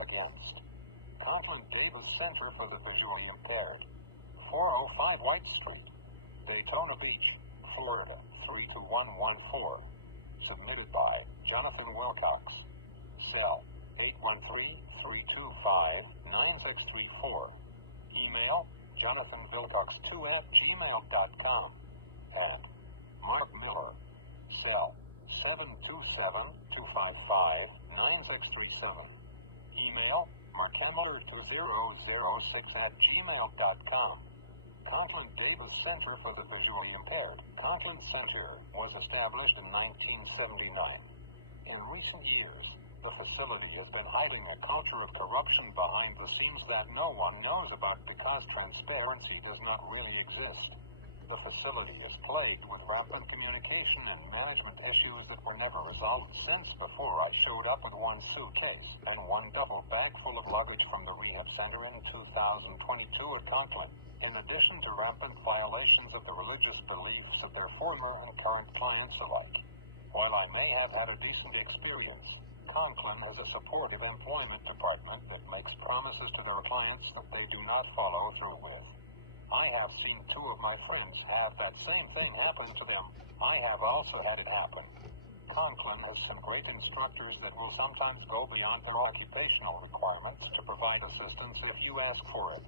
against Conklin Davis Center for the Visually Impaired, 405 White Street, Daytona Beach, Florida, 32114. Submitted by Jonathan Wilcox. Cell 813-325-9634. Email jonathanvilcox2@gmail.com. And Mark Miller. Cell 727-255-9637. Email markemmiller2006@gmail.com. Conklin Davis Center for the Visually Impaired. Conklin Center was established in 1979. In recent years, the facility has been hiding a culture of corruption behind the scenes that no one knows about because transparency does not really exist. The facility is plagued with rampant communication and management issues that were never resolved since before I showed up with one suitcase and one duffel bag full of luggage from the rehab center in 2022 at Conklin, in addition to rampant violations of the religious beliefs of their former and current clients alike. While I may have had a decent experience, Conklin has a supportive employment department that makes promises to their clients that they do not follow through with. I have seen two of my friends have that same thing happen to them. I have also had it happen. Conklin has some great instructors that will sometimes go beyond their occupational requirements to provide assistance if you ask for it.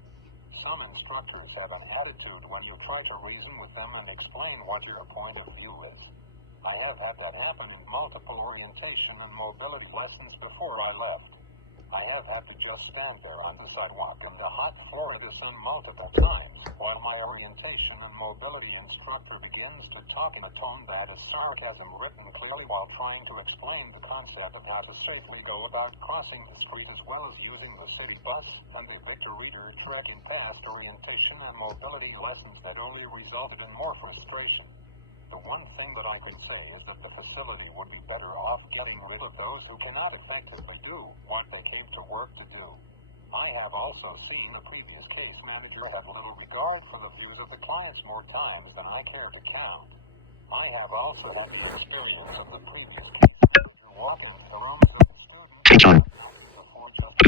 Some instructors have an attitude when you try to reason with them and explain what your point of view is. I have had that happen in multiple orientation and mobility lessons before I left. I have had to just stand there on the sidewalk in the hot Florida sun multiple times while my orientation and mobility instructor begins to talk in a tone that is sarcasm written clearly while trying to explain the concept of how to safely go about crossing the street as well as using the city bus and the Victor Reader trek in past orientation and mobility lessons that only resulted in more frustration. The one thing that I could say is that the facility would be better off getting rid of those who cannot effectively do what they came to work to do. I have also seen a previous case manager have little regard for the views of the clients more times than I care to count. I have also had the experience of the previous case manager walking into the rooms of the students before just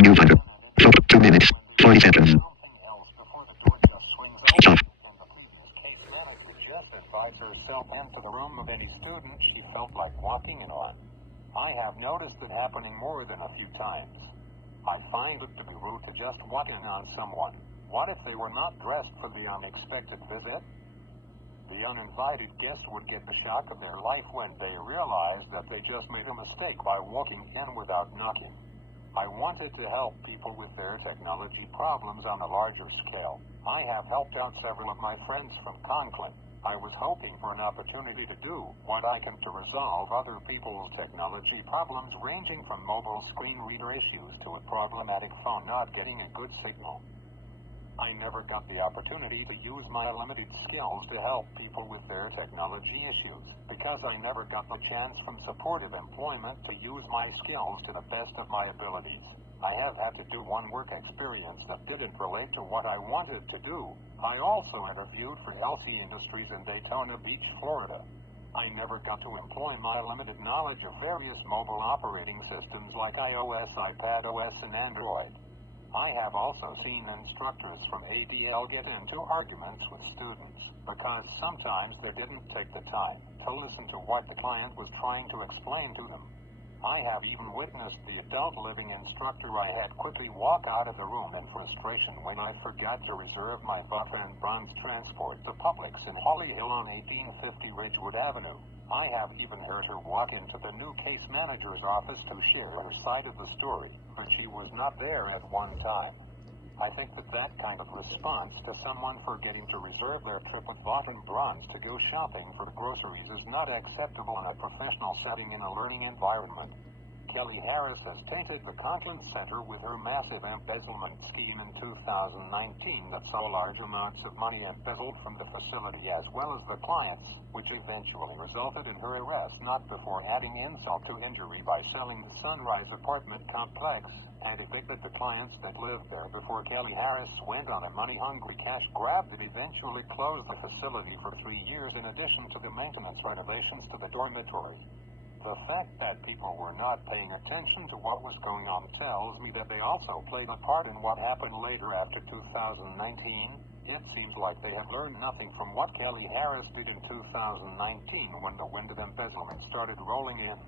2 minutes, 40 seconds. something else before the door just swings open. And the previous case manager just advised herself into the room of any student she felt like walking in on. I have noticed it happening more than a few times. I find it to be rude to just walk in on someone. What if they were not dressed for the unexpected visit? The uninvited guest would get the shock of their life when they realized that they just made a mistake by walking in without knocking. I wanted to help people with their technology problems on a larger scale. I have helped out several of my friends from Conklin. I was hoping for an opportunity to do what I can to resolve other people's technology problems ranging from mobile screen reader issues to a problematic phone not getting a good signal. I never got the opportunity to use my limited skills to help people with their technology issues because I never got the chance from supportive employment to use my skills to the best of my abilities. I have had to do one work experience that didn't relate to what I wanted to do. I also interviewed for LT Industries in Daytona Beach, Florida. I never got to employ my limited knowledge of various mobile operating systems like iOS, iPadOS, and Android. I have also seen instructors from ADL get into arguments with students because sometimes they didn't take the time to listen to what the client was trying to explain to them. I have even witnessed the adult living instructor I had quickly walk out of the room in frustration when I forgot to reserve my Buff and Bronze transport to Publix in Holly Hill on 1850 Ridgewood Avenue. I have even heard her walk into the new case manager's office to share her side of the story, but she was not there at one time. I think that kind of response to someone forgetting to reserve their trip with Buff and Bronze to go shopping for groceries is not acceptable in a professional setting in a learning environment. Kelly Harris has tainted the Conklin Center with her massive embezzlement scheme in 2019 that saw large amounts of money embezzled from the facility as well as the clients, which eventually resulted in her arrest not before adding insult to injury by selling the Sunrise apartment complex and evicted the clients that lived there before Kelly Harris went on a money-hungry cash grab that eventually closed the facility for 3 years in addition to the maintenance renovations to the dormitory. The fact that people were not paying attention to what was going on tells me that they also played a part in what happened later after 2019. It seems like they have learned nothing from what Kelly Harris did in 2019 when the wind of embezzlement started rolling in.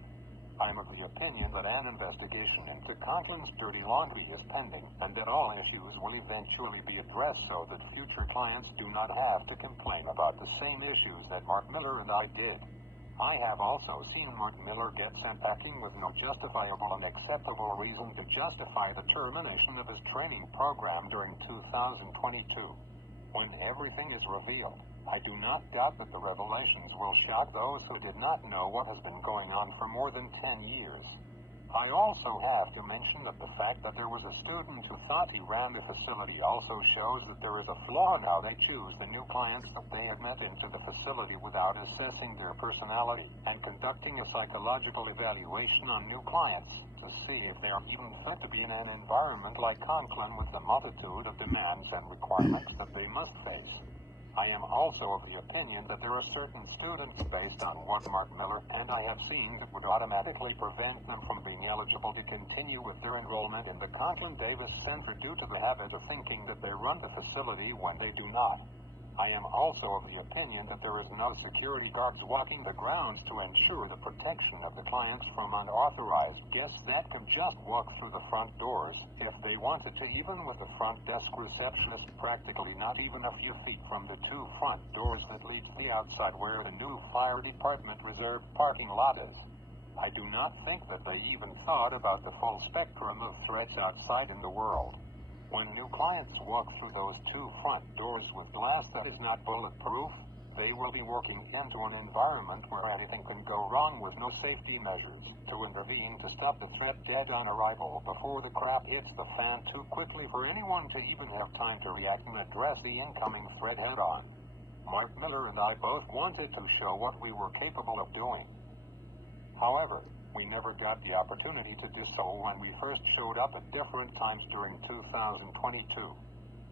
I'm of the opinion that an investigation into Conklin's dirty laundry is pending, and that all issues will eventually be addressed so that future clients do not have to complain about the same issues that Mark Miller and I did. I have also seen Mark Miller get sent packing with no justifiable and acceptable reason to justify the termination of his training program during 2022. When everything is revealed, I do not doubt that the revelations will shock those who did not know what has been going on for more than 10 years. I also have to mention that the fact that there was a student who thought he ran the facility also shows that there is a flaw in how they choose the new clients that they admit into the facility without assessing their personality and conducting a psychological evaluation on new clients to see if they are even fit to be in an environment like Conklin with the multitude of demands and requirements that they must face. I am also of the opinion that there are certain students based on what Mark Miller and I have seen that would automatically prevent them from being eligible to continue with their enrollment in the Conklin Davis Center due to the habit of thinking that they run the facility when they do not. I am also of the opinion that there is no security guards walking the grounds to ensure the protection of the clients from unauthorized guests that could just walk through the front doors if they wanted to, even with the front desk receptionist practically not even a few feet from the two front doors that lead to the outside where the new fire department reserved parking lot is. I do not think that they even thought about the full spectrum of threats outside in the world. When new clients walk through those two front doors with glass that is not bulletproof, they will be working into an environment where anything can go wrong with no safety measures to intervene to stop the threat dead on arrival before the crap hits the fan too quickly for anyone to even have time to react and address the incoming threat head on. Mark Miller and I both wanted to show what we were capable of doing. However, we never got the opportunity to do so when we first showed up at different times during 2022.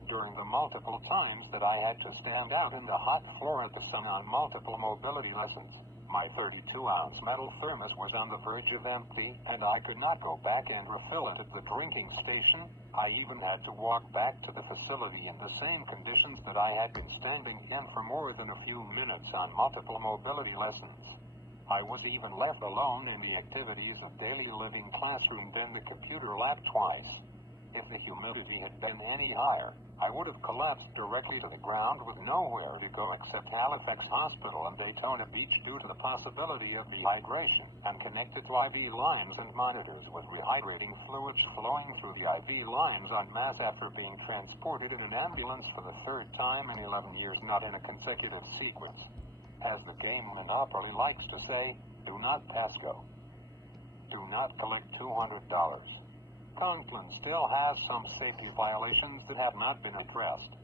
During the multiple times that I had to stand out in the hot Florida sun on multiple mobility lessons, my 32-ounce metal thermos was on the verge of empty, and I could not go back and refill it at the drinking station. I even had to walk back to the facility in the same conditions that I had been standing in for more than a few minutes on multiple mobility lessons. I was even left alone in the activities of daily living classroom then the computer lab twice. If the humidity had been any higher, I would have collapsed directly to the ground with nowhere to go except Halifax Hospital and Daytona Beach due to the possibility of dehydration, and connected to IV lines and monitors with rehydrating fluids flowing through the IV lines en masse after being transported in an ambulance for the third time in 11 years, not in a consecutive sequence. As the game Monopoly likes to say, do not pass go. Do not collect $200. Conklin still has some safety violations that have not been addressed.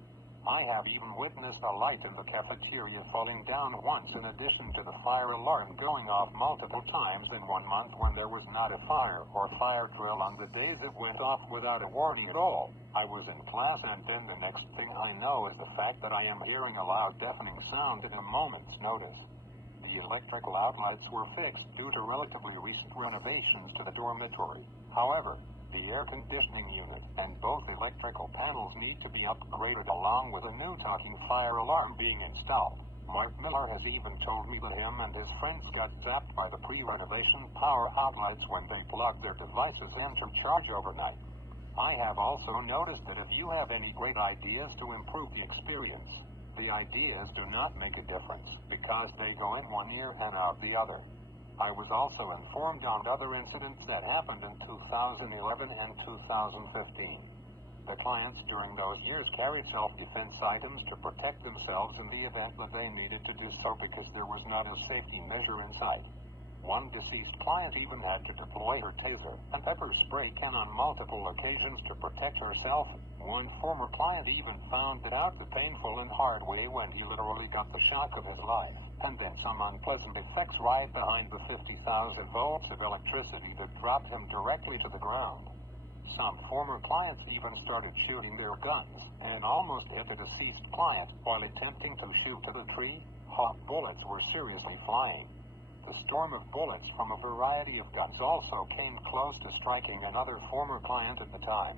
I have even witnessed a light in the cafeteria falling down once, in addition to the fire alarm going off multiple times in 1 month when there was not a fire or fire drill on the days it went off without a warning at all. I was in class and then the next thing I know is the fact that I am hearing a loud deafening sound at a moment's notice. The electrical outlets were fixed due to relatively recent renovations to the dormitory. However, the air conditioning unit and both electrical panels need to be upgraded along with a new talking fire alarm being installed. Mark Miller has even told me that him and his friends got zapped by the pre-renovation power outlets when they plugged their devices in to charge overnight. I have also noticed that if you have any great ideas to improve the experience, the ideas do not make a difference because they go in one ear and out the other. I was also informed on other incidents that happened in 2011 and 2015. The clients during those years carried self-defense items to protect themselves in the event that they needed to do so because there was not a safety measure in sight. One deceased client even had to deploy her taser and pepper spray can on multiple occasions to protect herself. One former client even found it out the painful and hard way when he literally got the shock of his life, and then some unpleasant effects right behind the 50,000 volts of electricity that dropped him directly to the ground. Some former clients even started shooting their guns and almost hit a deceased client while attempting to shoot to the tree. Hot bullets were seriously flying. The storm of bullets from a variety of guns also came close to striking another former client at the time.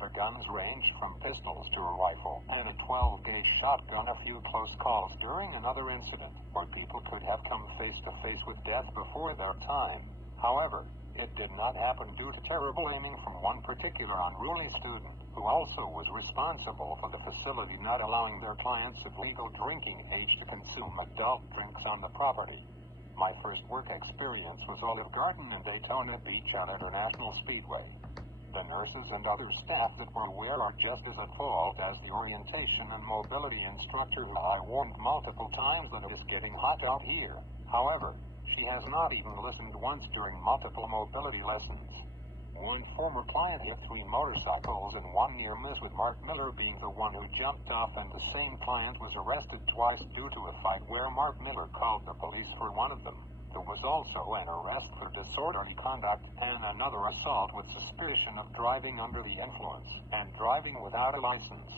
The guns ranged from pistols to a rifle and a 12-gauge shotgun. A few close calls during another incident where people could have come face to face with death before their time. However, it did not happen due to terrible aiming from one particular unruly student, who also was responsible for the facility not allowing their clients of legal drinking age to consume adult drinks on the property. My first work experience was Olive Garden in Daytona Beach on International Speedway. The nurses and other staff that were aware are just as at fault as the orientation and mobility instructor who I warned multiple times that it is getting hot out here. However, she has not even listened once during multiple mobility lessons. One former client hit 3 motorcycles in one near miss, with Mark Miller being the one who jumped off, and the same client was arrested twice due to a fight where Mark Miller called the police for one of them. There was also an arrest for disorderly conduct and another assault with suspicion of driving under the influence and driving without a license.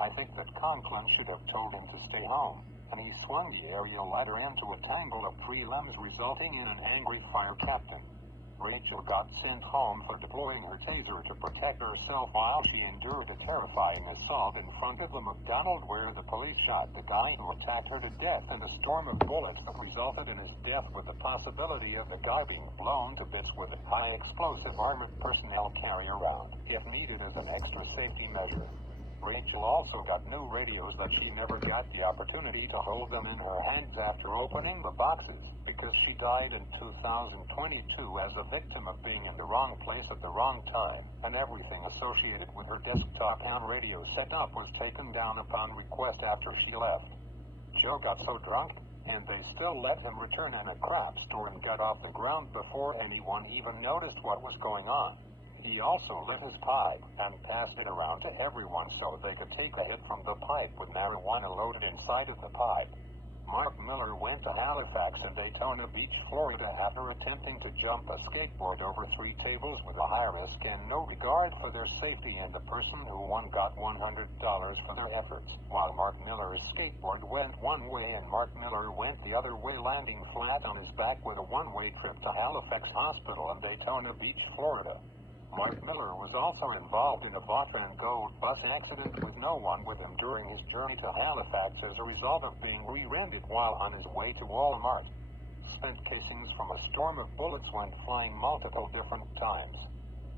I think that Conklin should have told him to stay home, and he swung the aerial ladder into a tangle of tree limbs, resulting in an angry fire captain. Rachel got sent home for deploying her taser to protect herself while she endured a terrifying assault in front of the McDonald's where the police shot the guy who attacked her to death in a storm of bullets that resulted in his death, with the possibility of the guy being blown to bits with a high-explosive armored personnel carry around, if needed as an extra safety measure. Rachel also got new radios that she never got the opportunity to hold them in her hands after opening the boxes, because she died in 2022 as a victim of being in the wrong place at the wrong time, and everything associated with her desktop and radio setup was taken down upon request after she left. Joe got so drunk, and they still let him return in a crap store and got off the ground before anyone even noticed what was going on. He also lit his pipe and passed it around to everyone so they could take a hit from the pipe with marijuana loaded inside of the pipe. Mark Miller went to Halifax and Daytona Beach, Florida after attempting to jump a skateboard over 3 tables with a high risk and no regard for their safety, and the person who won got $100 for their efforts, while Mark Miller's skateboard went one way and Mark Miller went the other way, landing flat on his back with a one-way trip to Halifax Hospital in Daytona Beach, Florida. Mark Miller was also involved in a Vodka and Gold bus accident with no one with him during his journey to Halifax as a result of being rear-ended while on his way to Walmart. Spent casings from a storm of bullets went flying multiple different times.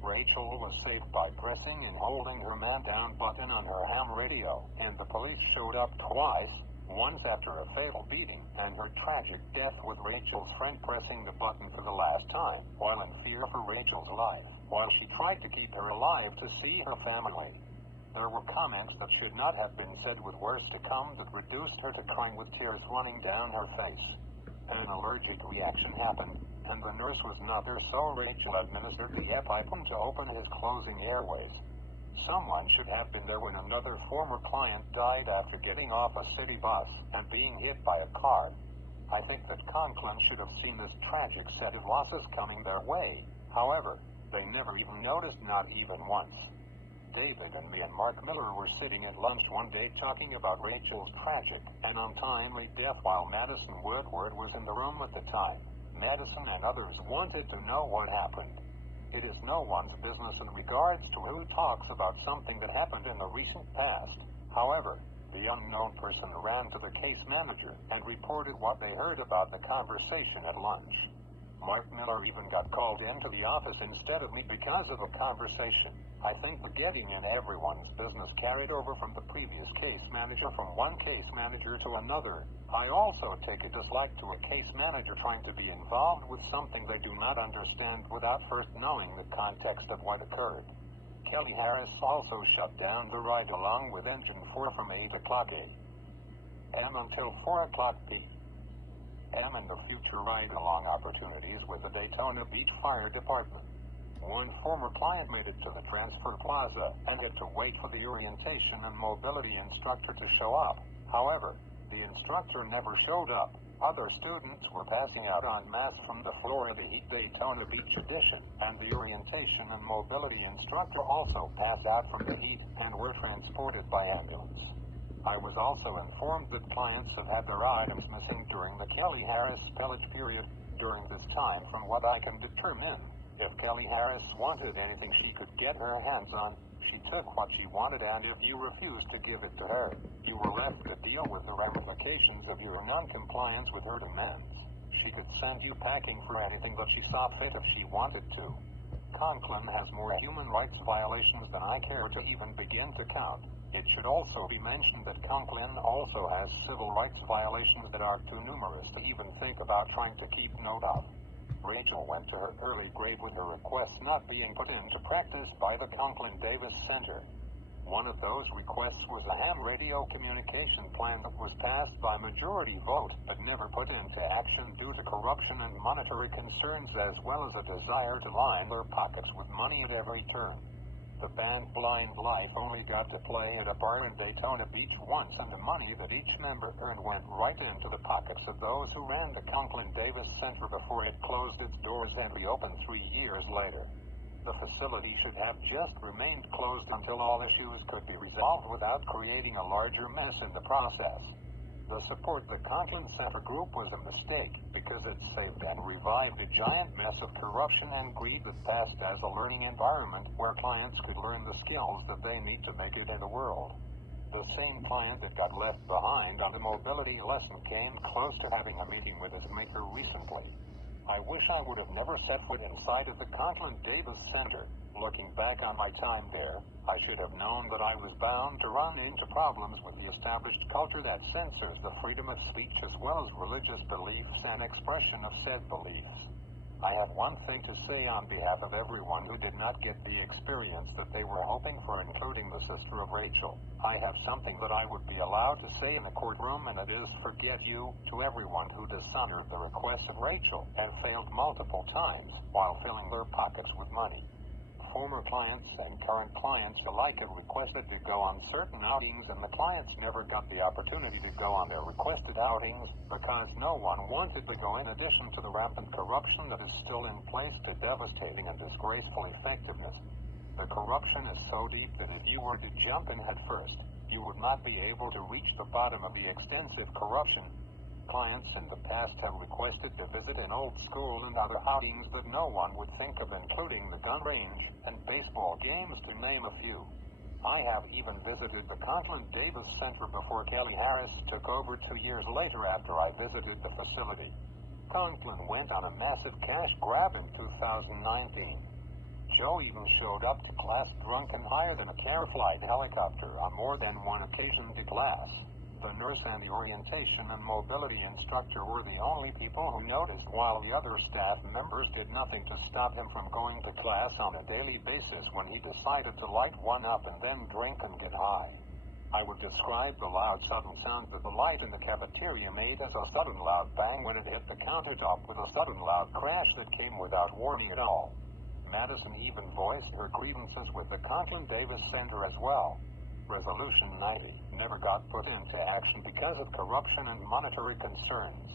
Rachel was saved by pressing and holding her man-down button on her ham radio, and the police showed up twice, once after a fatal beating, and her tragic death with Rachel's friend pressing the button for the last time, while in fear for Rachel's life, while she tried to keep her alive to see her family. There were comments that should not have been said with worse to come that reduced her to crying with tears running down her face. An allergic reaction happened, and the nurse was not there, so Rachel administered the EpiPen to open his closing airways. Someone should have been there when another former client died after getting off a city bus and being hit by a car. I think that Conklin should have seen this tragic set of losses coming their way. However, they never even noticed, not even once. David and me and Mark Miller were sitting at lunch one day talking about Rachel's tragic and untimely death while Madison Woodward was in the room at the time. Madison and others wanted to know what happened. It is no one's business in regards to who talks about something that happened in the recent past. However, the unknown person ran to the case manager and reported what they heard about the conversation at lunch. Mark Miller even got called into the office instead of me because of a conversation. I think the getting in everyone's business carried over from the previous case manager from one case manager to another. I also take a dislike to a case manager trying to be involved with something they do not understand without first knowing the context of what occurred. Kelly Harris also shut down the ride along with Engine 4 from 8 o'clock a.m. until 4 o'clock p.m. and the future ride-along opportunities with the Daytona Beach Fire Department. One former client made it to the transfer plaza and had to wait for the orientation and mobility instructor to show up. However, the instructor never showed up. Other students were passing out en masse from the Florida Heat Daytona Beach edition, and the orientation and mobility instructor also passed out from the heat and were transported by ambulance. I was also informed that clients have had their items missing during the Kelly Harris pillage period. During this time, from what I can determine, if Kelly Harris wanted anything she could get her hands on, she took what she wanted, and if you refused to give it to her, you were left to deal with the ramifications of your non-compliance with her demands. She could send you packing for anything that she saw fit if she wanted to. Conklin has more human rights violations than I care to even begin to count. It should also be mentioned that Conklin also has civil rights violations that are too numerous to even think about trying to keep note of. Rachel went to her early grave with her requests not being put into practice by the Conklin Davis Center. One of those requests was a ham radio communication plan that was passed by majority vote but never put into action due to corruption and monetary concerns, as well as a desire to line their pockets with money at every turn. The band Blind Life only got to play at a bar in Daytona Beach once, and the money that each member earned went right into the pockets of those who ran the Conklin Davis Center before it closed its doors and reopened 3 years later. The facility should have just remained closed until all issues could be resolved without creating a larger mess in the process. The support the Conklin Center Group was a mistake because it saved and revived a giant mess of corruption and greed that passed as a learning environment where clients could learn the skills that they need to make it in the world. The same client that got left behind on the mobility lesson came close to having a meeting with his maker recently. I wish I would have never set foot inside of the Conklin Davis Center. Looking back on my time there, I should have known that I was bound to run into problems with the established culture that censors the freedom of speech as well as religious beliefs and expression of said beliefs. I have one thing to say on behalf of everyone who did not get the experience that they were hoping for, including the sister of Rachel. I have something that I would be allowed to say in a courtroom, and it is forget you to everyone who dishonored the requests of Rachel and failed multiple times while filling their pockets with money. Former clients and current clients alike have requested to go on certain outings, and the clients never got the opportunity to go on their requested outings because no one wanted to go, in addition to the rampant corruption that is still in place to devastating and disgraceful effectiveness. The corruption is so deep that if you were to jump in head first, you would not be able to reach the bottom of the extensive corruption. Clients in the past have requested to visit an old school and other outings that no one would think of, including the gun range and baseball games, to name a few. I have even visited the Conklin Davis Center before Kelly Harris took over 2 years later after I visited the facility. Conklin went on a massive cash grab in 2019. Joe even showed up to class drunk and higher than a Careflight helicopter on more than one occasion to class. The nurse and the orientation and mobility instructor were the only people who noticed, while the other staff members did nothing to stop him from going to class on a daily basis when he decided to light one up and then drink and get high. I would describe the loud sudden sound that the light in the cafeteria made as a sudden loud bang when it hit the countertop, with a sudden loud crash that came without warning at all. Madison even voiced her grievances with the Conklin Davis Center as well. Resolution 90 never got put into action because of corruption and monetary concerns.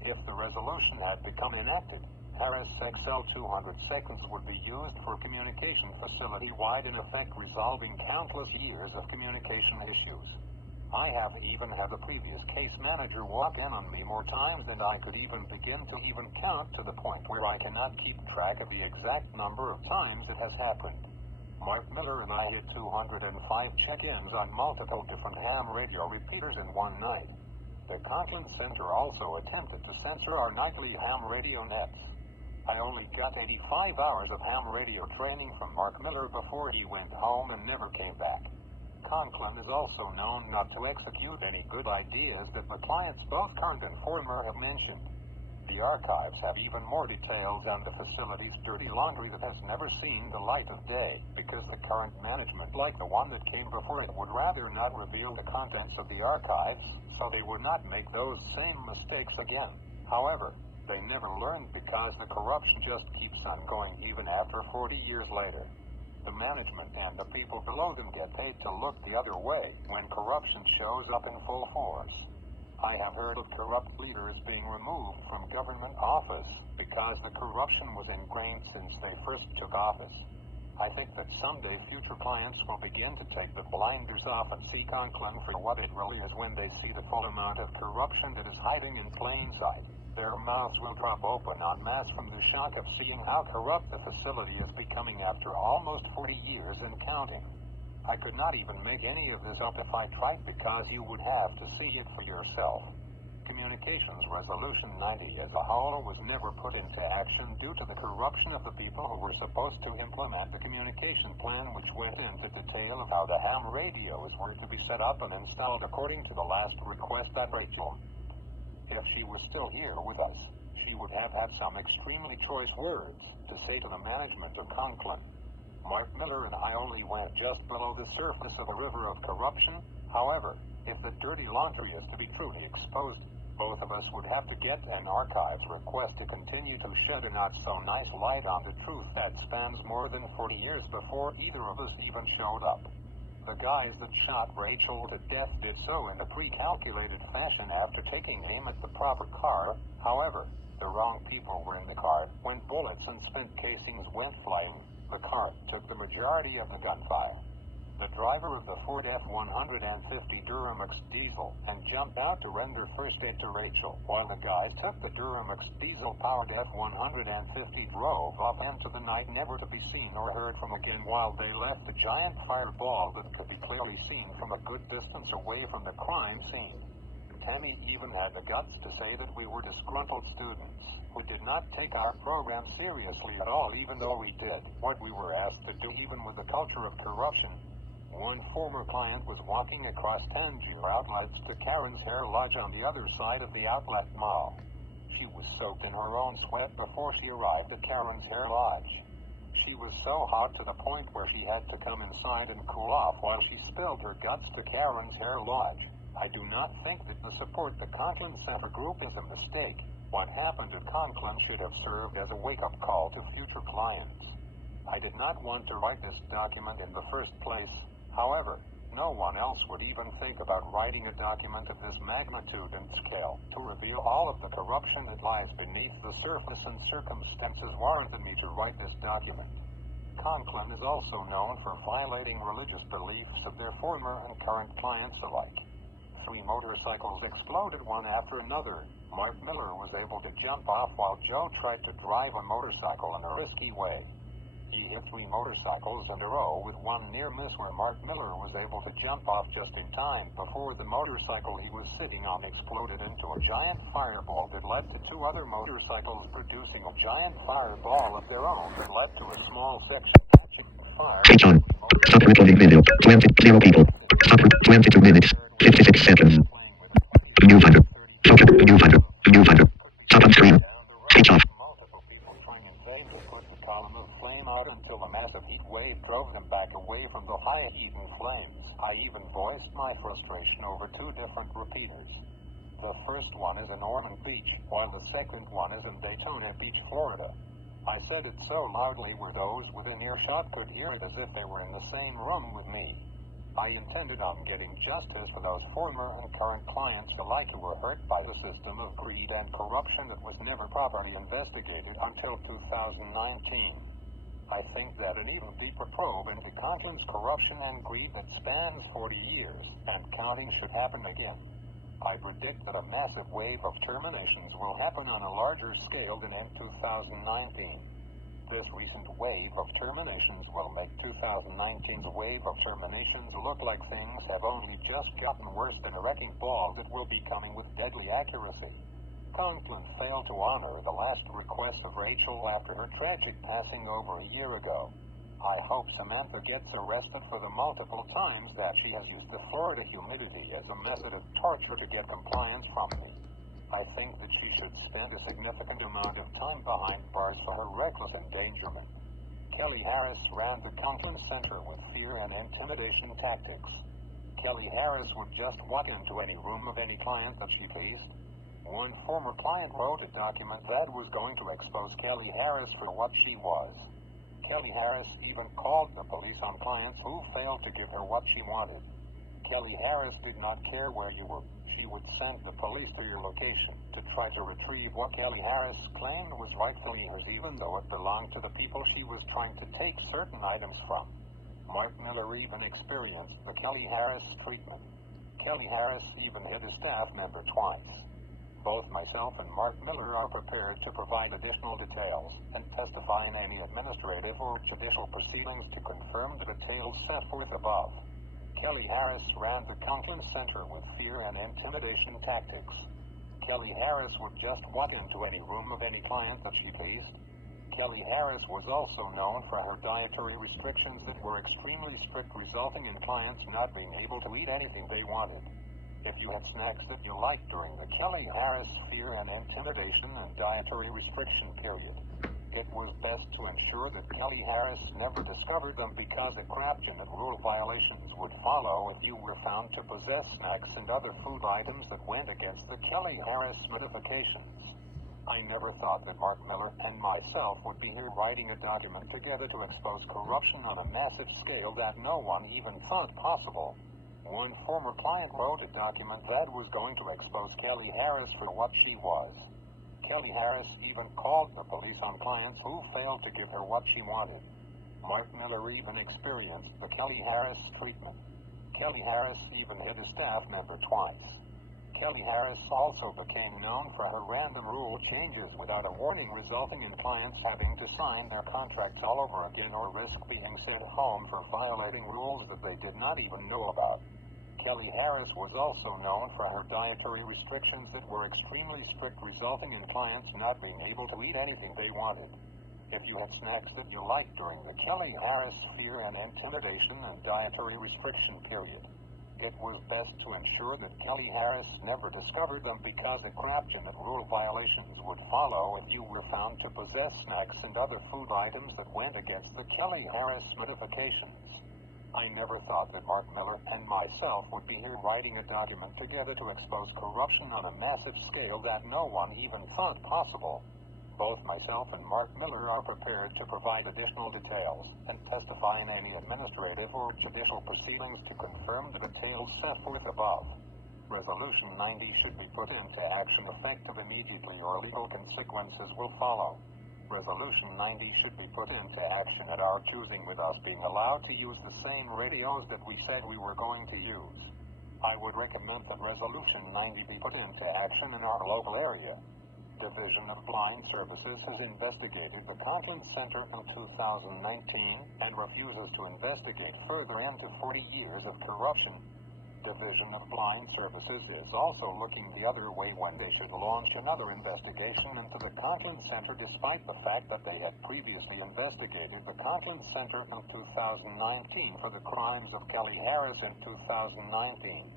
If the resolution had become enacted, Harris XL 200 seconds would be used for communication facility-wide, in effect resolving countless years of communication issues. I have even had the previous case manager walk in on me more times than I could even begin to even count, to the point where I cannot keep track of the exact number of times it has happened. Mark Miller and I hit 205 check-ins on multiple different ham radio repeaters in one night. The Conklin Center also attempted to censor our nightly ham radio nets. I only got 85 hours of ham radio training from Mark Miller before he went home and never came back. Conklin is also known not to execute any good ideas that the clients, both current and former, have mentioned. The archives have even more details on the facility's dirty laundry that has never seen the light of day, because the current management, like the one that came before it, would rather not reveal the contents of the archives, so they would not make those same mistakes again. However, they never learned because the corruption just keeps on going even after 40 years later. The management and the people below them get paid to look the other way when corruption shows up in full force. I have heard of corrupt leaders being removed from government office because the corruption was ingrained since they first took office. I think that someday future clients will begin to take the blinders off and see Conklin for what it really is when they see the full amount of corruption that is hiding in plain sight. Their mouths will drop open en masse from the shock of seeing how corrupt the facility is becoming after almost 40 years and counting. I could not even make any of this up if I tried because you would have to see it for yourself. Communications Resolution 90 as a whole was never put into action due to the corruption of the people who were supposed to implement the communication plan, which went into detail of how the ham radios were to be set up and installed according to the last request at Rachel. If she was still here with us, she would have had some extremely choice words to say to the management of Conklin. Mark Miller and I only went just below the surface of a river of corruption. However, if the dirty laundry is to be truly exposed, both of us would have to get an archives request to continue to shed a not-so-nice light on the truth that spans more than 40 years before either of us even showed up. The guys that shot Rachel to death did so in a pre-calculated fashion after taking aim at the proper car. However, the wrong people were in the car when bullets and spent casings went flying. The car took the majority of the gunfire. The driver of the Ford F-150 Duramax diesel and jumped out to render first aid to Rachel, while the guys took the Duramax diesel-powered F-150 drove off into the night, never to be seen or heard from again, while they left a giant fireball that could be clearly seen from a good distance away from the crime scene. Tammy even had the guts to say that we were disgruntled students who did not take our program seriously at all, even though we did what we were asked to do, even with the culture of corruption. One former client was walking across Tangier outlets to Karen's Hair Lodge on the other side of the outlet mall. She was soaked in her own sweat before she arrived at Karen's Hair Lodge. She was so hot to the point where she had to come inside and cool off while she spilled her guts to Karen's Hair Lodge. I do not think that the support the Conklin Center group is a mistake. What happened at Conklin should have served as a wake-up call to future clients. I did not want to write this document in the first place. However, no one else would even think about writing a document of this magnitude and scale to reveal all of the corruption that lies beneath the surface, and circumstances warranted me to write this document. Conklin is also known for violating religious beliefs of their former and current clients alike. 3 motorcycles exploded one after another. Mark Miller was able to jump off while Joe tried to drive a motorcycle in a risky way. He hit 3 motorcycles in a row with one near miss where Mark Miller was able to jump off just in time before the motorcycle he was sitting on exploded into a giant fireball that led to 2 other motorcycles producing a giant fireball of their own that led to a small section catching fire. Switch on. Stop recording video. 0 people. Stop. 22 minutes. 56 seconds. Viewfinder. Focus. Viewfinder. Viewfinder. Stop on screen. Switch off. Multiple people trying in vain to put the column of flame out until a massive heat wave drove them back away from the high heat and flames. I even voiced my frustration over 2 different repeaters. The first one is in Ormond Beach, while the second one is in Daytona Beach, Florida. I said it so loudly where those within earshot could hear it as if they were in the same room with me. I intended on getting justice for those former and current clients alike who were hurt by the system of greed and corruption that was never properly investigated until 2019. I think that an even deeper probe into Conklin's corruption and greed that spans 40 years and counting should happen again. I predict that a massive wave of terminations will happen on a larger scale than in 2019. This recent wave of terminations will make 2019's wave of terminations look like things have only just gotten worse than a wrecking ball that will be coming with deadly accuracy. Conklin failed to honor the last request of Rachel after her tragic passing over a year ago. I hope Samantha gets arrested for the multiple times that she has used the Florida humidity as a method of torture to get compliance from me. I think that she should spend a significant amount of time behind bars for her reckless endangerment. Kelly Harris ran the Conklin Center with fear and intimidation tactics. Kelly Harris would just walk into any room of any client that she pleased. One former client wrote a document that was going to expose Kelly Harris for what she was. Kelly Harris even called the police on clients who failed to give her what she wanted. Kelly Harris did not care where you were. she would send the police to your location to try to retrieve what Kelly Harris claimed was rightfully hers, even though it belonged to the people she was trying to take certain items from. Mark Miller even experienced the Kelly Harris treatment. Kelly Harris even hit a staff member twice. Both myself and Mark Miller are prepared to provide additional details and testify in any administrative or judicial proceedings to confirm the details set forth above. Kelly Harris ran the Conklin Center with fear and intimidation tactics. Kelly Harris would just walk into any room of any client that she pleased. Kelly Harris was also known for her dietary restrictions that were extremely strict, resulting in clients not being able to eat anything they wanted. If you had snacks that you liked during the Kelly Harris fear and intimidation and dietary restriction period, it was best to ensure that Kelly Harris never discovered them, because the corruption and rule violations would follow if you were found to possess snacks and other food items that went against the Kelly Harris notifications. I never thought that Mark Miller and myself would be here writing a document together to expose corruption on a massive scale that no one even thought possible. One former client wrote a document that was going to expose Kelly Harris for what she was. Kelly Harris even called the police on clients who failed to give her what she wanted. Mark Miller even experienced the Kelly Harris treatment. Kelly Harris even hit a staff member twice. Kelly Harris also became known for her random rule changes without a warning, resulting in clients having to sign their contracts all over again or risk being sent home for violating rules that they did not even know about. Kelly Harris was also known for her dietary restrictions that were extremely strict, resulting in clients not being able to eat anything they wanted. If you had snacks that you liked during the Kelly Harris fear and intimidation and dietary restriction period, it was best to ensure that Kelly Harris never discovered them, because the corruption and rule violations would follow if you were found to possess snacks and other food items that went against the Kelly Harris notifications. I never thought that Mark Miller and myself would be here writing a document together to expose corruption on a massive scale that no one even thought possible. Both myself and Mark Miller are prepared to provide additional details and testify in any administrative or judicial proceedings to confirm the details set forth above. Resolution 90 should be put into action effective immediately, or legal consequences will follow. Resolution 90 should be put into action at our choosing, with us being allowed to use the same radios that we said we were going to use. I would recommend that Resolution 90 be put into action in our local area. Division of Blind Services has investigated the Conklin Center in 2019 and refuses to investigate further into 40 years of corruption. Division of Blind Services is also looking the other way when they should launch another investigation into the Conklin Center, despite the fact that they had previously investigated the Conklin Center in 2019 for the crimes of Kelly Harris in 2019.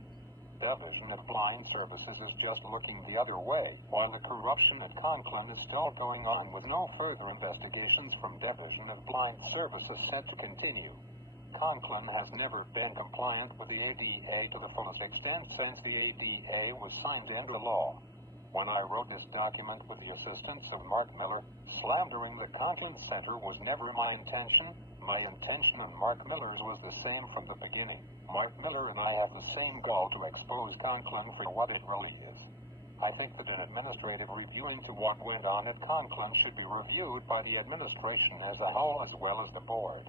Division of Blind Services is just looking the other way, while the corruption at Conklin is still going on, with no further investigations from Division of Blind Services set to continue. Conklin has never been compliant with the ADA to the fullest extent since the ADA was signed into law. When I wrote this document with the assistance of Mark Miller, slandering the Conklin Center was never my intention. My intention and Mark Miller's was the same from the beginning. Mark Miller and I have the same goal: to expose Conklin for what it really is. I think that an administrative review into what went on at Conklin should be reviewed by the administration as a whole, as well as the board.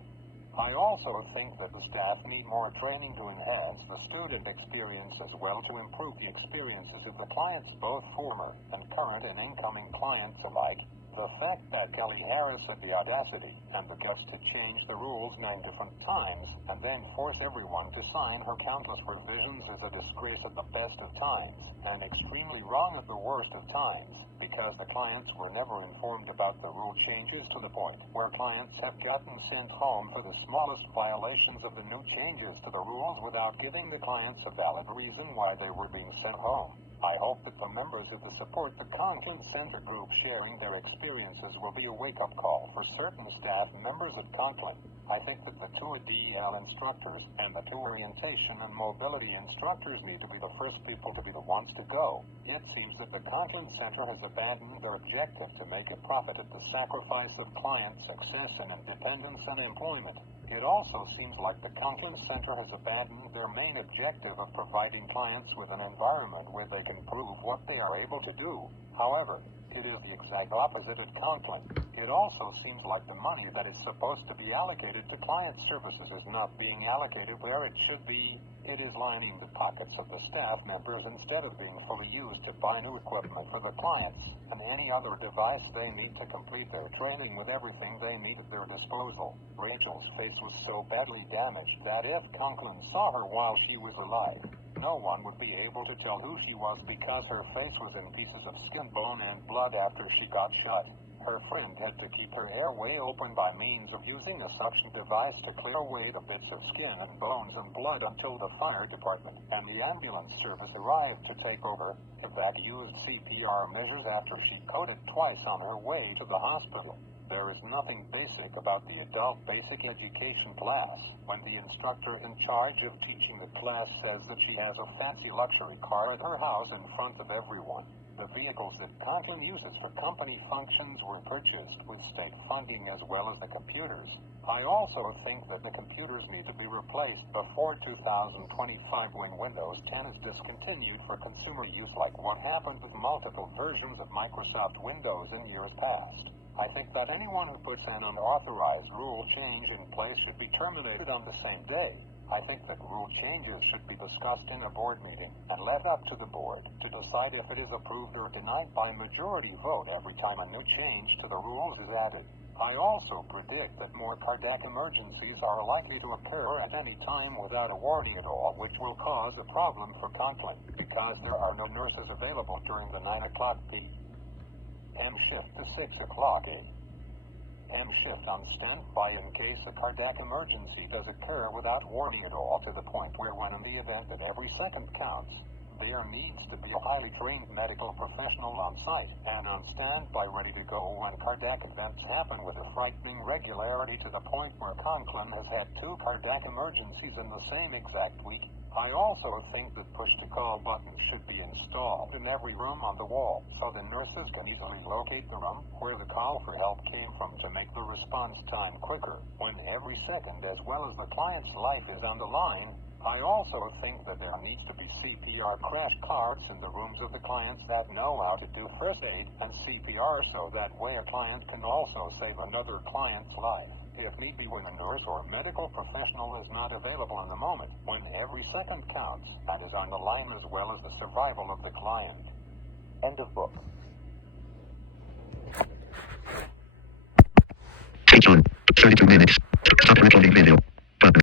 I also think that the staff need more training to enhance the student experience, as well to improve the experiences of the clients, both former and current and incoming clients alike. The fact that Kelly Harris had the audacity and the guts to change the rules 9 different times and then force everyone to sign her countless revisions is a disgrace at the best of times, and extremely wrong at the worst of times, because the clients were never informed about the rule changes, to the point where clients have gotten sent home for the smallest violations of the new changes to the rules without giving the clients a valid reason why they were being sent home. I hope that the members of the Support the Conklin Center group sharing their experiences will be a wake-up call for certain staff members at Conklin. I think that the two DL instructors and the two orientation and mobility instructors need to be the first people to be the ones to go. It seems that the Conklin Center has abandoned their objective to make a profit at the sacrifice of client success and independence and employment. It also seems like the Conklin Center has abandoned their main objective of providing clients with an environment where they can prove what they are able to do. However, it is the exact opposite at Conklin. It also seems like the money that is supposed to be allocated to client services is not being allocated where it should be. It is lining the pockets of the staff members instead of being fully used to buy new equipment for the clients and any other device they need to complete their training with everything they need at their disposal. Rachel's face was so badly damaged that if Conklin saw her while she was alive, no one would be able to tell who she was because her face was in pieces of skin, bone, and blood after she got shot. Her friend had to keep her airway open by means of using a suction device to clear away the bits of skin and bones and blood until the fire department and the ambulance service arrived to take over. Evac used CPR measures after she coded twice on her way to the hospital. There is nothing basic about the adult basic education class when the instructor in charge of teaching the class says that she has a fancy luxury car at her house in front of everyone. The vehicles that Conklin uses for company functions were purchased with state funding as well as the computers. I also think that the computers need to be replaced before 2025 when Windows 10 is discontinued for consumer use, like what happened with multiple versions of Microsoft Windows in years past. I think that anyone who puts an unauthorized rule change in place should be terminated on the same day. I think that rule changes should be discussed in a board meeting and left up to the board to decide if it is approved or denied by majority vote every time a new change to the rules is added. I also predict that more cardiac emergencies are likely to occur at any time without a warning at all, which will cause a problem for Conklin because there are no nurses available during the 9 o'clock p.m. shift to 6 o'clock a.m. shift on standby in case a cardiac emergency does occur without warning at all, to the point where when in the event that every second counts, there needs to be a highly trained medical professional on site and on standby ready to go when cardiac events happen with a frightening regularity, to the point where Conklin has had 2 cardiac emergencies in the same exact week. I also think that push-to-call buttons should be installed in every room on the wall so the nurses can easily locate the room where the call for help came from to make the response time quicker when every second as well as the client's life is on the line. I also think that there needs to be CPR crash carts in the rooms of the clients that know how to do first aid and CPR, so that way a client can also save another client's life, if need be, when a nurse or medical professional is not available in the moment, when every second counts and is on the line, as well as the survival of the client. End of book. Switch on. 32 minutes. Stop recording video.